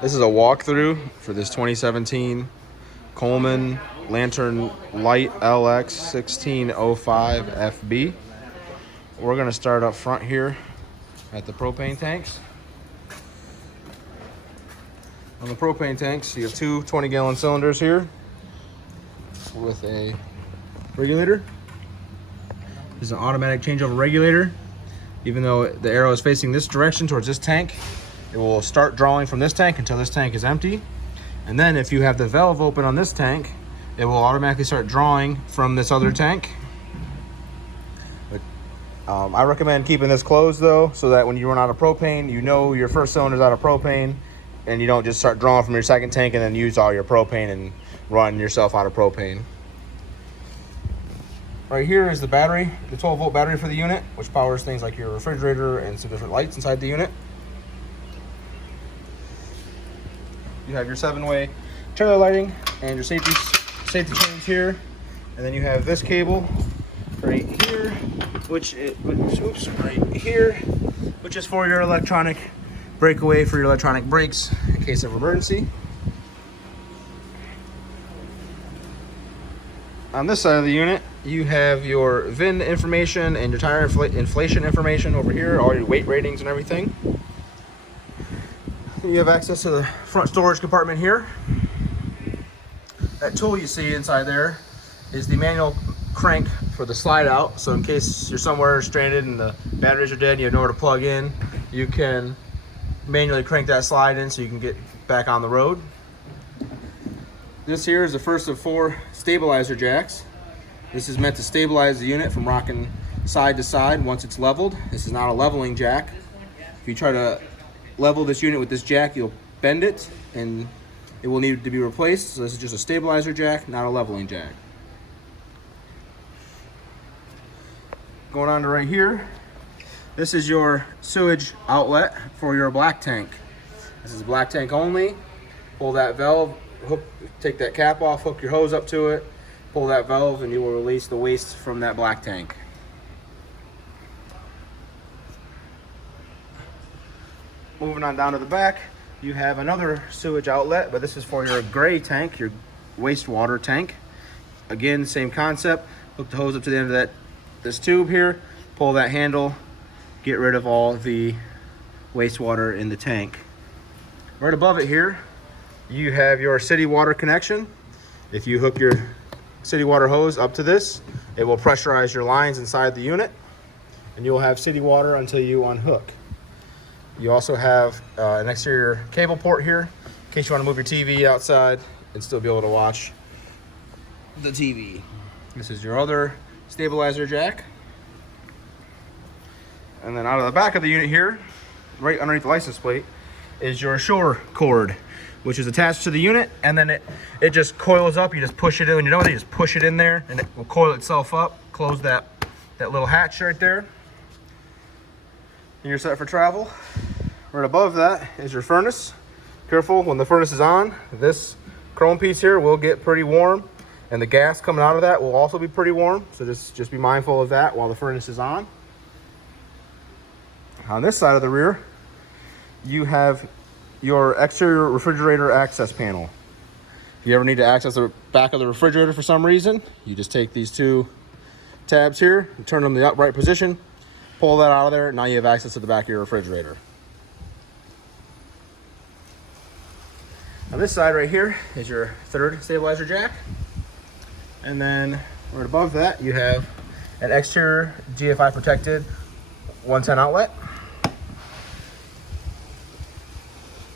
This is a walkthrough for this 2017 Coleman Lantern Light LX 1605 FB. We're going to start up front here at the propane tanks. On the propane tanks, you have two 20-gallon cylinders here with a regulator. This is an automatic changeover regulator. Even though the arrow is facing this direction towards this tank, it will start drawing from this tank until this tank is empty. And then if you have the valve open on this tank, it will automatically start drawing from this other tank. I recommend keeping this closed though, so that when you run out of propane, you know your first cylinder's out of propane, and you don't just start drawing from your second tank and then use all your propane and run yourself out of propane. Right here is the battery, the 12-volt battery for the unit, which powers things like your refrigerator and some different lights inside the unit. You have your 7-way trailer lighting and your safety chains here, and then you have this cable right here, which is for your electronic breakaway for your electronic brakes in case of emergency. On this side of the unit, you have your VIN information and your tire inflation information over here, all your weight ratings and everything. You have access to the front storage compartment here. That tool you see inside there is the manual crank for the slide out. So in case you're somewhere stranded and the batteries are dead and you have nowhere to plug in, you can manually crank that slide in so you can get back on the road. This here is the first of 4 stabilizer jacks. This is meant to stabilize the unit from rocking side to side once it's leveled. This is not a leveling jack. If you try to level this unit with this jack, you'll bend it and it will need to be replaced. So this is just a stabilizer jack, not a leveling jack. Going on to right here, this is your sewage outlet for your black tank. This is black tank only. Pull that valve, take that cap off, hook your hose up to it, pull that valve, and you will release the waste from that black tank. Moving on down to the back, you have another sewage outlet, but this is for your gray tank, your wastewater tank. Again, same concept. Hook the hose up to the end of this tube here, pull that handle, get rid of all the wastewater in the tank. Right above it here, you have your city water connection. If you hook your city water hose up to this, it will pressurize your lines inside the unit, and you will have city water until you unhook. You also have an exterior cable port here in case you want to move your TV outside and still be able to watch the TV. This is your other stabilizer jack. And then out of the back of the unit here, right underneath the license plate, is your shore cord, which is attached to the unit, and then it just coils up. You just push it in. You just push it in there and it will coil itself up, close that little hatch right there. And you're set for travel. Right above that is your furnace. Careful, when the furnace is on, this chrome piece here will get pretty warm, and the gas coming out of that will also be pretty warm. So just be mindful of that while the furnace is on. On this side of the rear, you have your exterior refrigerator access panel. If you ever need to access the back of the refrigerator for some reason, you just take these 2 tabs here and turn them in the upright position, pull that out of there, and now you have access to the back of your refrigerator. On this side right here is your 3rd stabilizer jack. And then right above that, you have an exterior GFI protected 110 outlet.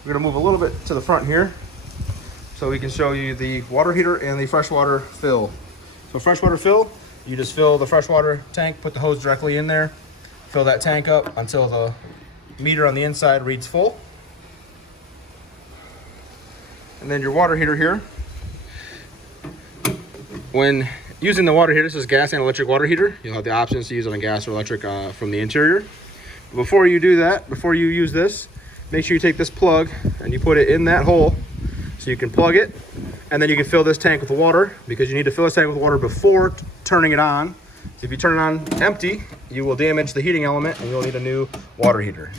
We're gonna move a little bit to the front here so we can show you the water heater and the freshwater fill. So freshwater fill, you just fill the freshwater tank, put the hose directly in there, fill that tank up until the meter on the inside reads full. And then your water heater here. When using the water heater, this is gas and electric water heater. You'll have the options to use it on gas or electric from the interior. But before you do that, before you use this, make sure you take this plug and you put it in that hole so you can plug it, and then you can fill this tank with water, because you need to fill this tank with water before turning it on. So if you turn it on empty, you will damage the heating element and you'll need a new water heater.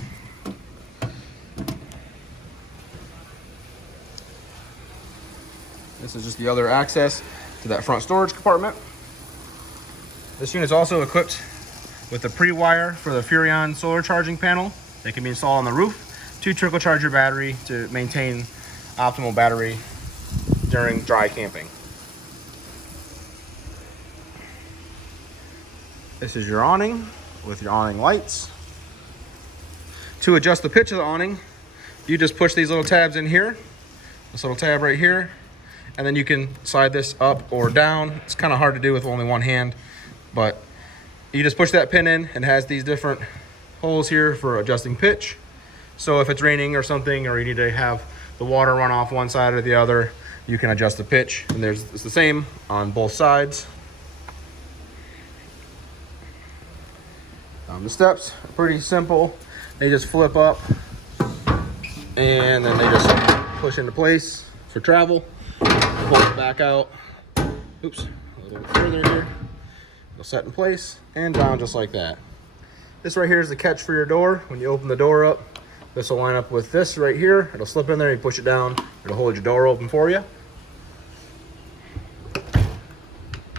This is just the other access to that front storage compartment. This unit is also equipped with a pre-wire for the Furrion solar charging panel that can be installed on the roof to trickle charge your battery to maintain optimal battery during dry camping. This is your awning with your awning lights. To adjust the pitch of the awning, you just push these little tabs in here, this little tab right here, and then you can slide this up or down. It's kind of hard to do with only one hand, but you just push that pin in and it has these different holes here for adjusting pitch. So if it's raining or something, or you need to have the water run off one side or the other, you can adjust the pitch. And it's the same on both sides. The steps are pretty simple. They just flip up and then they just push into place for travel. Pull it back out. Oops, a little bit further here. It'll set in place and down just like that. This right here is the catch for your door. When you open the door up, this will line up with this right here. It'll slip in there, you push it down, it'll hold your door open for you.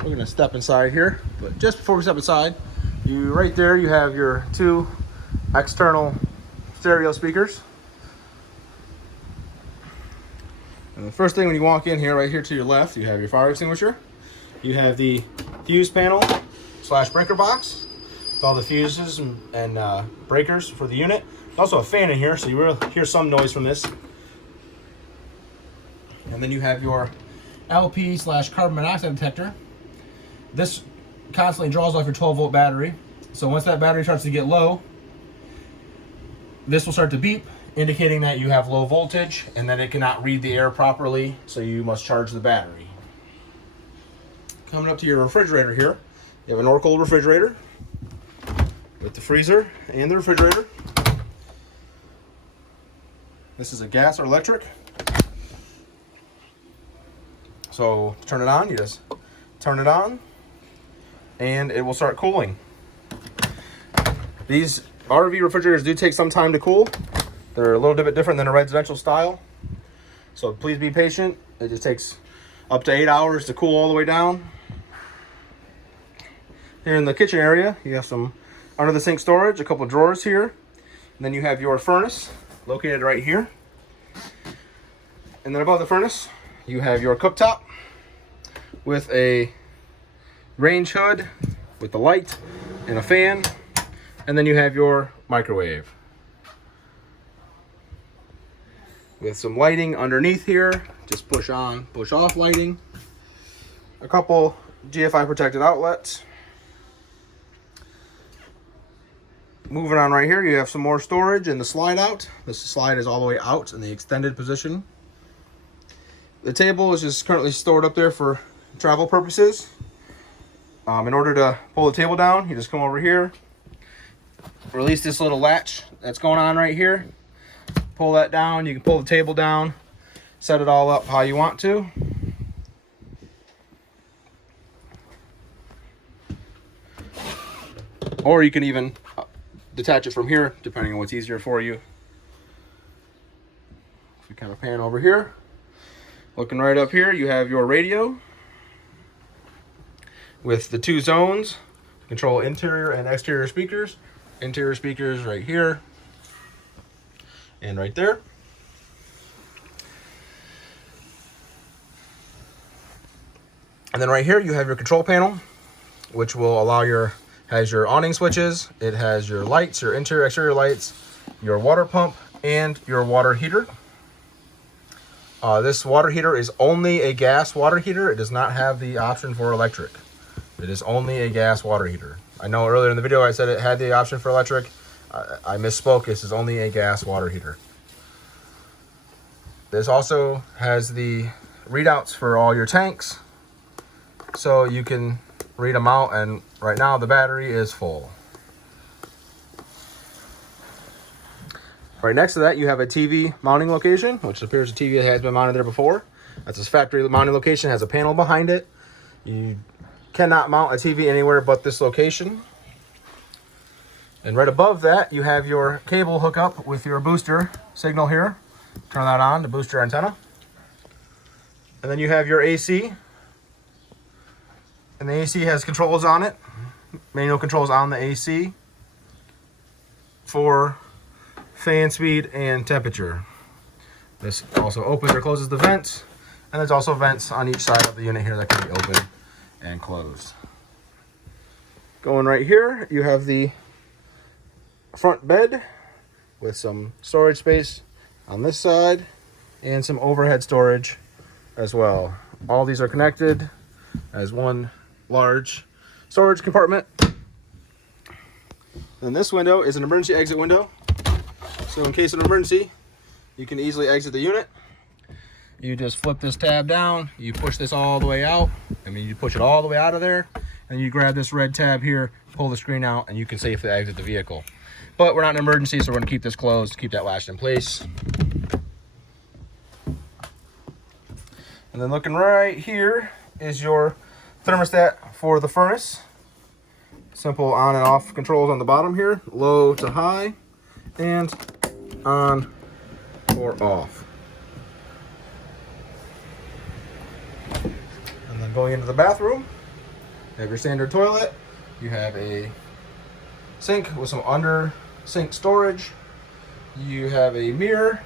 We're gonna step inside here, but just before we step inside, right there you have your 2 external stereo speakers. And the first thing when you walk in here, right here to your left, you have your fire extinguisher. You have the fuse panel / breaker box with all the fuses and breakers for the unit. There's also a fan in here, so you will hear some noise from this. And then you have your LP / carbon monoxide detector. This constantly draws off your 12-volt battery. So once that battery starts to get low, this will start to beep, indicating that you have low voltage and that it cannot read the air properly, so you must charge the battery. Coming up to your refrigerator here, you have an Oracle refrigerator with the freezer and the refrigerator. This is a gas or electric. So to turn it on, you just turn it on and it will start cooling. These RV refrigerators do take some time to cool. They're a little bit different than a residential style. So please be patient. It just takes up to 8 hours to cool all the way down. Here in the kitchen area, you have some under the sink storage, a couple of drawers here. And then you have your furnace located right here. And then above the furnace, you have your cooktop with a range hood with the light and a fan. And then you have your microwave with some lighting underneath here. Just push on, push off lighting. A couple GFI protected outlets. Moving on right here, you have some more storage in the slide out. This slide is all the way out in the extended position. The table is just currently stored up there for travel purposes. In order to pull the table down, you just come over here, release this little latch that's going on right here, pull that down. You can pull the table down, set it all up how you want to. Or you can even detach it from here, depending on what's easier for you. So we kind of pan over here. Looking right up here, you have your radio with the 2 zones to control interior and exterior speakers. Interior speakers right here and right there. And then right here you have your control panel, which will allow has your awning switches. It has your lights, your interior exterior lights, your water pump, and your water heater. This water heater is only a gas water heater. It does not have the option for electric. It is only a gas water heater. I know earlier in the video I said it had the option for electric. I misspoke. This is only a gas water heater. This also has the readouts for all your tanks, so you can read them out, and right now the battery is full. Right next to that you have a TV mounting location, which appears a TV that has been mounted there before. That's its factory mounting location, has a panel behind it. You cannot mount a TV anywhere but this location. And right above that you have your cable hookup with your booster signal here. Turn that on to boost your antenna. And then you have your AC. And the AC has controls on it. Manual controls on the AC for fan speed and temperature. This also opens or closes the vents. And there's also vents on each side of the unit here that can be opened and closed. Going right here, you have the front bed with some storage space on this side and some overhead storage as well. All these are connected as one large storage compartment. And this window is an emergency exit window. So in case of an emergency, you can easily exit the unit. You just flip this tab down, you push this all the way out. You push it all the way out of there, and you grab this red tab here, pull the screen out, and you can safely exit the vehicle. But we're not in an emergency, so we're gonna keep this closed, keep that latched in place. And then looking right here is your thermostat for the furnace. Simple on and off controls on the bottom here, low to high, and on or off. And then going into the bathroom, you have your standard toilet. You have a sink with some under sink storage. You have a mirror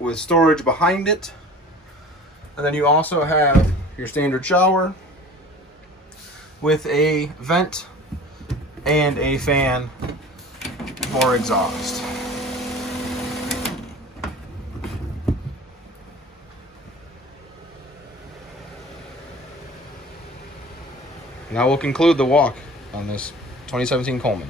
with storage behind it. And then you also have your standard shower with a vent and a fan for exhaust. And that will conclude the walk on this 2017 Coleman.